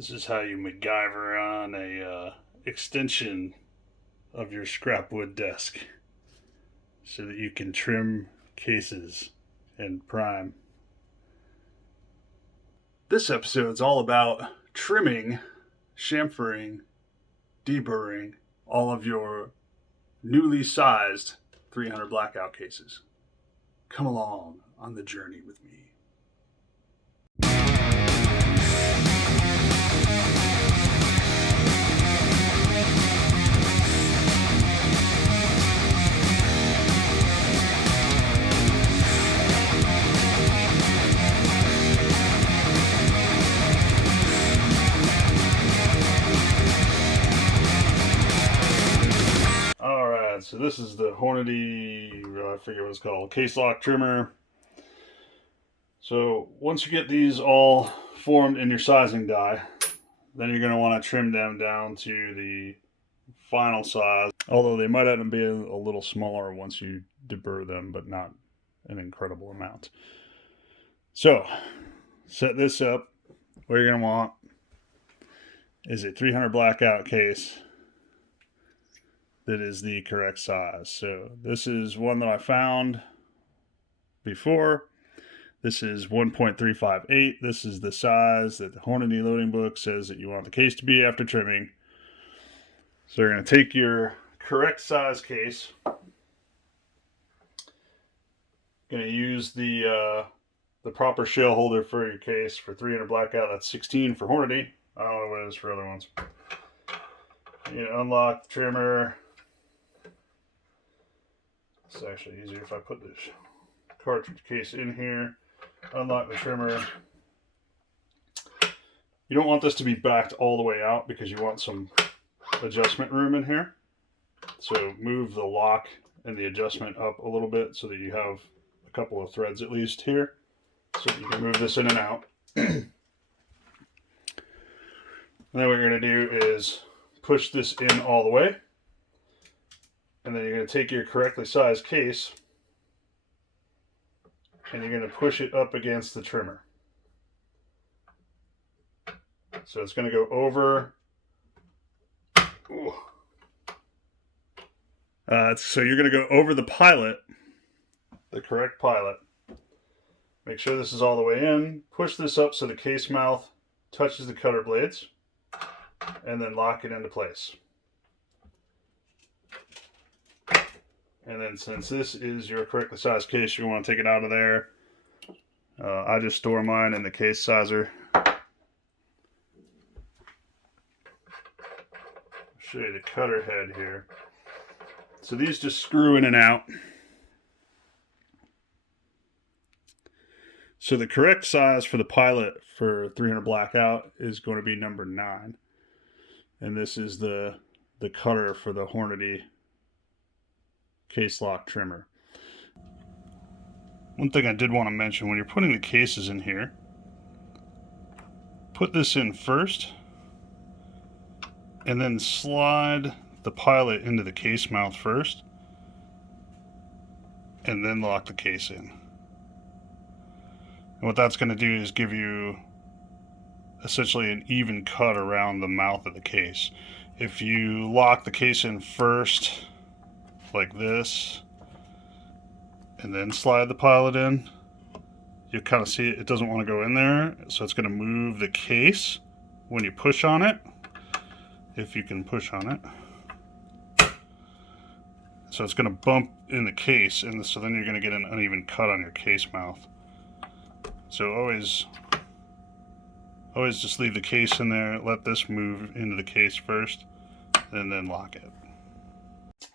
This is how you MacGyver on a extension of your scrap wood desk so that you can trim cases and prime. This episode is all about trimming, chamfering, deburring all of your newly sized 300 Blackout cases. Come along on the journey with me. Alright, so this is the Hornady, I forget what it's called, case lock trimmer. So once you get these all formed in your sizing die, then you're going to want to trim them down to the final size. Although they might end up being a little smaller once you deburr them, but not an incredible amount. So set this up. What you're going to want is a 300 Blackout case that is the correct size. So this is one that I found before. This is 1.358. This is the size that the Hornady loading book says that you want the case to be after trimming. So you're going to take your correct size case. Going to use the proper shell holder for your case for 300 Blackout. That's 16 for Hornady. I don't know what it is for other ones. You unlock the trimmer. It's actually easier if I put this cartridge case in here. Unlock the trimmer. You don't want this to be backed all the way out because you want some adjustment room in here. So move the lock and the adjustment up a little bit so that you have a couple of threads at least here, so that you can move this in and out. And then what you're going to do is push this in all the way. And then you're going to take your correctly sized case and you're going to push it up against the trimmer. So it's going to go over. So you're going to go over the pilot, the correct pilot. Make sure this is all the way in. Push this up so the case mouth touches the cutter blades. And then lock it into place. And then since this is your correctly sized case, you want to take it out of there. I just store mine in the case sizer. I'll show you the cutter head here. So these just screw in and out. So the correct size for the pilot for 300 Blackout is going to be number 9. And this is the cutter for the Hornady case lock trimmer. One thing I did want to mention, when you're putting the cases in here, put this in first and then slide the pilot into the case mouth first and then lock the case in. And what that's going to do is give you essentially an even cut around the mouth of the case. If you lock the case in first like this and then slide the pilot in, you kind of see it doesn't want to go in there, so it's going to move the case when you push on it, if you can push on it. So it's going to bump in the case, and so then you're going to get an uneven cut on your case mouth. So always just leave the case in there, let this move into the case first, and then lock it.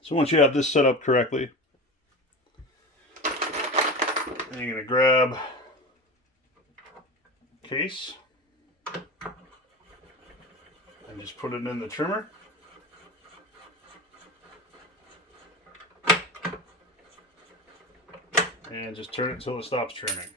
So once you have this set up correctly, then you're going to grab case and just put it in the trimmer. And just turn it until it stops trimming.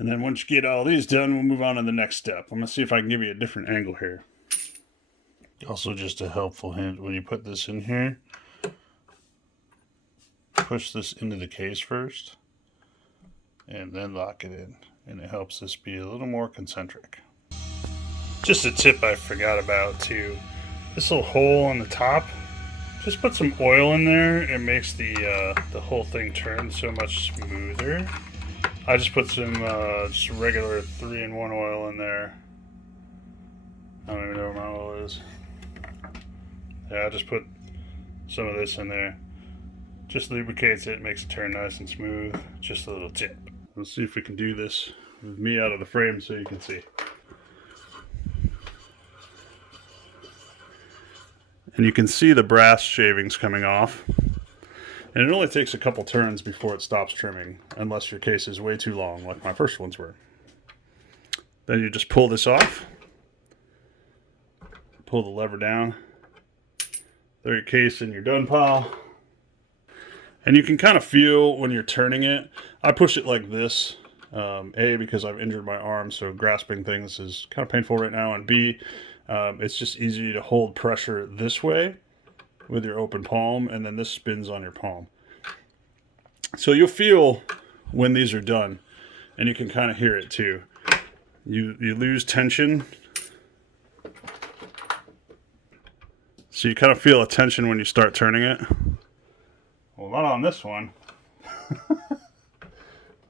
And then once you get all these done, we'll move on to the next step. I'm going to see if I can give you a different angle here. Also, just a helpful hint, when you put this in here, push this into the case first, and then lock it in. And it helps this be a little more concentric. Just a tip I forgot about too. This little hole on the top, just put some oil in there. It makes the whole thing turn so much smoother. I just put some just regular 3-in-1 oil in there. I don't even know where my oil is. Yeah, I just put some of this in there. Just lubricates it, makes it turn nice and smooth. Just a little tip. Let's see if we can do this with me out of the frame so you can see. And you can see the brass shavings coming off. And it only takes a couple turns before it stops trimming, unless your case is way too long, like my first ones were. Then you just pull this off, pull the lever down, throw your case in your done pile. And you can kind of feel when you're turning it. I push it like this, A, because I've injured my arm, so grasping things is kind of painful right now, and B, it's just easy to hold pressure this way with your open palm, and then this spins on your palm. So you'll feel when these are done, and you can kind of hear it too. You lose tension. So you kind of feel a tension when you start turning it. Well, not on this one.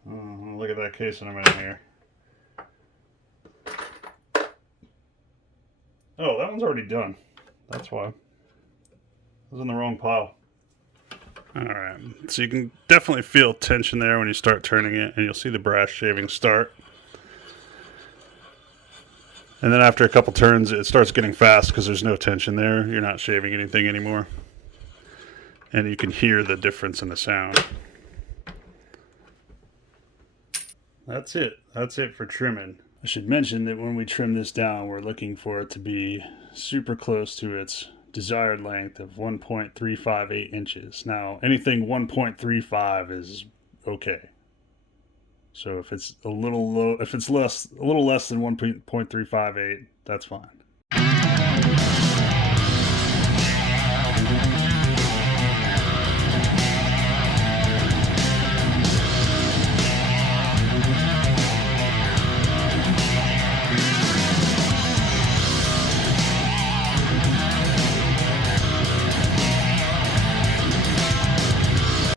Look at that case in a minute here. Oh, that one's already done. That's why. I was in the wrong pile. Alright, so you can definitely feel tension there when you start turning it, and you'll see the brass shavings start. And then after a couple turns, it starts getting fast because there's no tension there. You're not shaving anything anymore. And you can hear the difference in the sound. That's it. That's it for trimming. I should mention that when we trim this down, we're looking for it to be super close to its desired length of 1.358 inches. Now, anything 1.35 is okay. So if it's a little low, if it's a little less than 1.358, that's fine.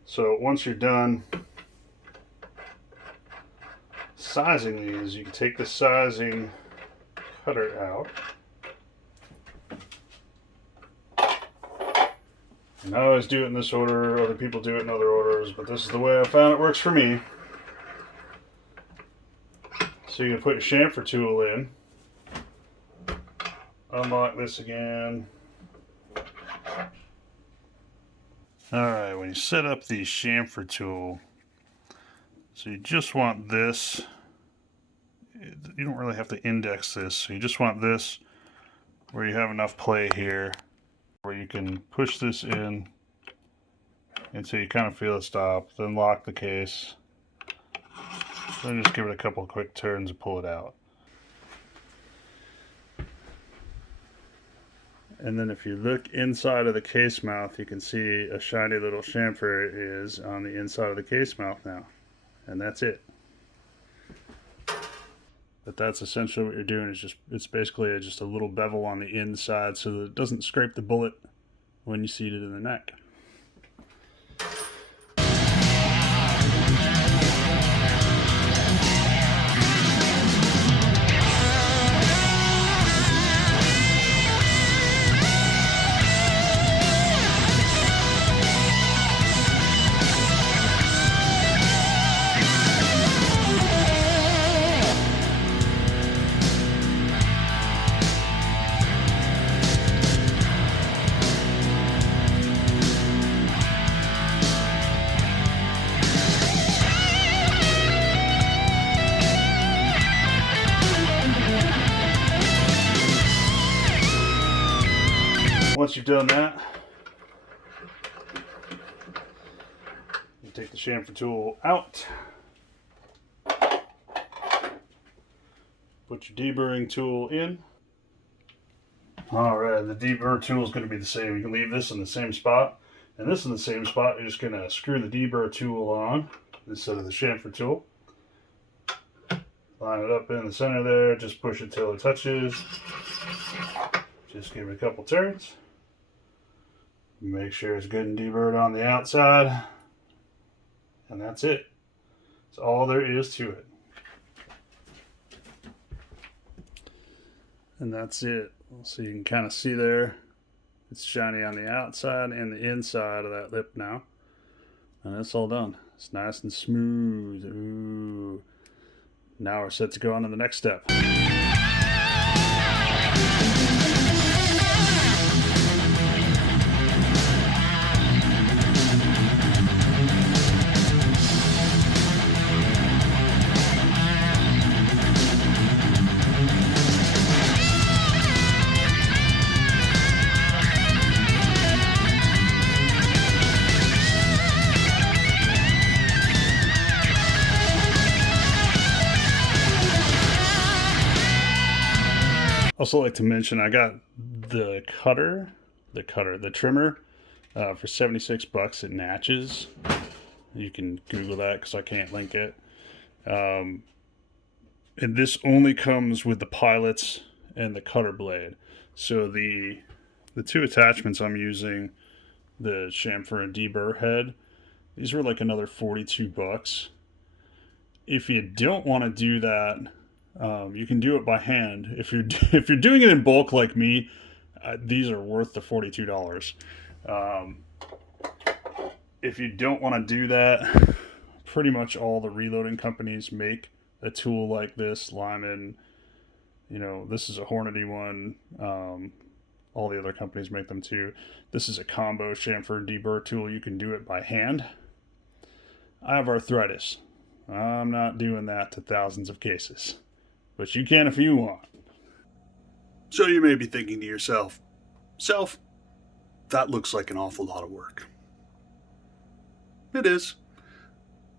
So once you're done sizing these, you can take the sizing cutter out. And I always do it in this order, other people do it in other orders, but this is the way I found it works for me. So you can put your chamfer tool in, unlock this again. Alright, when you set up the chamfer tool, so you just want this, you don't really have to index this, so you just want this where you have enough play here where you can push this in until you kind of feel it stop, then lock the case, then just give it a couple of quick turns and pull it out. And then if you look inside of the case mouth, you can see a shiny little chamfer is on the inside of the case mouth now. And that's it. But that's essentially what you're doing, is just, it's basically just a little bevel on the inside so that it doesn't scrape the bullet when you seat it in the neck. Once you've done that, you take the chamfer tool out. Put your deburring tool in. Alright, the deburr tool is going to be the same. You can leave this in the same spot and this in the same spot. You're just going to screw the deburr tool on instead of the chamfer tool. Line it up in the center there, just push it till it touches. Just give it a couple turns. Make sure it's good and deburred on the outside. And that's it. That's all there is to it. And that's it. So you can kind of see there, it's shiny on the outside and the inside of that lip now. And it's all done. It's nice and smooth. Ooh. Now we're set to go on to the next step. Also like to mention, I got the trimmer for 76 bucks at Natchez. You can Google that because I can't link it. And this only comes with the pilots and the cutter blade. So the two attachments I'm using, the chamfer and deburr head, these were like another 42 bucks. If you don't want to do that, you can do it by hand. If you're doing it in bulk like me, these are worth the $42. If you don't want to do that, pretty much all the reloading companies make a tool like this. Lyman, this is a Hornady one. All the other companies make them too. This is a combo chamfer deburr tool. You can do it by hand. I have arthritis. I'm not doing that to thousands of cases. But you can if you want. So you may be thinking to yourself, Self, that looks like an awful lot of work. It is.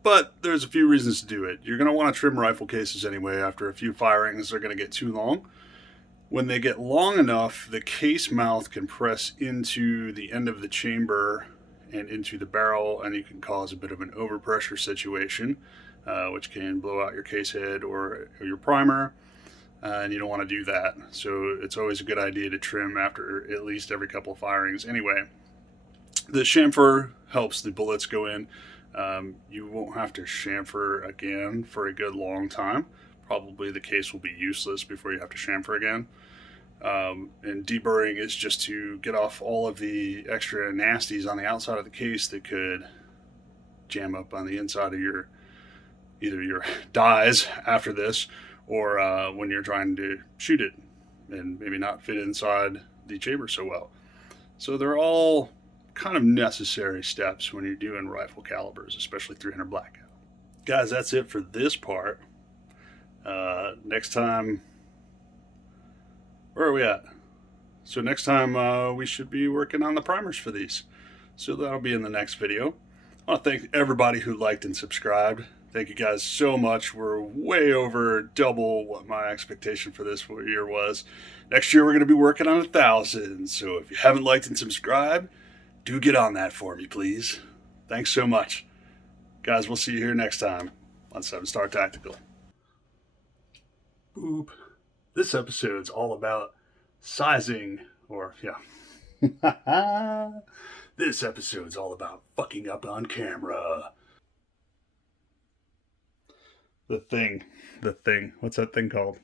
But there's a few reasons to do it. You're going to want to trim rifle cases anyway. After a few firings, they're going to get too long. When they get long enough, the case mouth can press into the end of the chamber and into the barrel, and you can cause a bit of an overpressure situation. Which can blow out your case head or your primer, and you don't want to do that. So it's always a good idea to trim after at least every couple of firings. Anyway, the chamfer helps the bullets go in. You won't have to chamfer again for a good long time. Probably the case will be useless before you have to chamfer again. And deburring is just to get off all of the extra nasties on the outside of the case that could jam up on the inside of either your dies after this, or when you're trying to shoot it and maybe not fit inside the chamber so well. So they're all kind of necessary steps when you're doing rifle calibers, especially 300 Blackout. Guys, that's it for this part. Next time, where are we at? So next time we should be working on the primers for these. So that'll be in the next video. I want to thank everybody who liked and subscribed. Thank you guys so much. We're way over double what my expectation for this year was. Next year we're going to be working on 1,000. So if you haven't liked and subscribed, do get on that for me, please. Thanks so much. Guys, we'll see you here next time on 7-Star Tactical. Boop. This episode's all about sizing, This episode's all about fucking up on camera. The thing. What's that thing called?